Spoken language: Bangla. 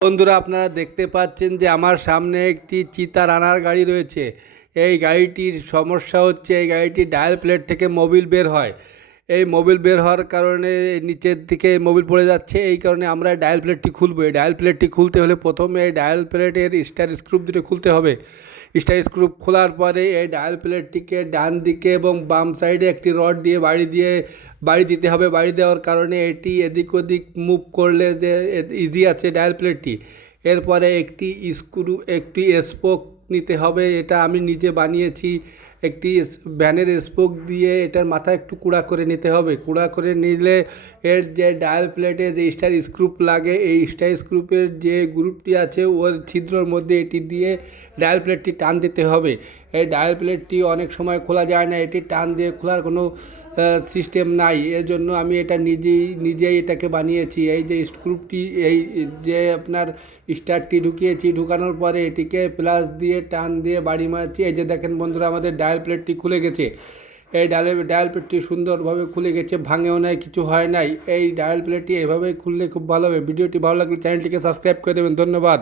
বন্ধুরা, আপনারা দেখতে পাচ্ছেন যে আমার সামনে একটি চিতা রানার গাড়ি রয়েছে। এই গাড়িটির সমস্যা হচ্ছে, এই গাড়িটির ডায়াল প্লেট থেকে মোবিল বের হয়। এই মোবিল বের হওয়ার কারণে নিচের দিকে মোবিল পড়ে যাচ্ছে। এই কারণে আমরা ডায়াল প্লেটটি খুলবো। এই ডায়াল প্লেটটি খুলতে হলে প্রথমে এই ডায়াল প্লেটের স্টার স্ক্রু দুটো খুলতে হবে। স্টার স্ক্রু খোলার পরে এই ডায়াল প্লেটটিকে ডান দিকে এবং বাম সাইডে একটি রড দিয়ে বাড়ি দিতে হবে। বাড়ি দেওয়ার কারণে এটি এদিক ওদিক মুভ করলে যে ইজি আছে ডায়াল প্লেটটি। এরপরে একটি স্পোক নিতে হবে। এটা আমি নিজে বানিয়েছি। একটি ভ্যানের স্পোক দিয়ে এটার মাথা একটু কুড়া করে নিতে হবে। কুড়া করে নিলে এর যে ডায়াল প্লেটে যে স্টার স্ক্রুপ লাগে, এই স্টার স্ক্রুপের যে গ্রুপটি আছে ওর ছিদ্রর মধ্যে এটি দিয়ে ডায়াল প্লেটটি টান দিতে হবে। এই ডায়াল প্লেটটি অনেক সময় খোলা যায় না, এটি টান দিয়ে খোলার কোনো সিস্টেম নাই। এজন্য আমি এটা নিজেই এটাকে বানিয়েছি। এই যে স্ক্রুপটি, এই যে আপনার স্টারটি ঢুকিয়েছি, ঢুকানোর পরে এটিকে প্লাস দিয়ে টান দিয়ে বাড়ি মারছি। এই যে দেখেন বন্ধুরা, আমাদের ডায়াল প্লেটটি খুলে গেছে। এই ডায়াল প্লেটটি সুন্দরভাবে খুলে গেছে, ভাঙেও নাই, কিছু হয় নাই। এই ডায়াল প্লেটটি এভাবে খুললে খুব ভালো হবে। ভিডিওটি ভালো লাগলে চ্যানেলটিকে সাবস্ক্রাইব করে দেবেন। ধন্যবাদ।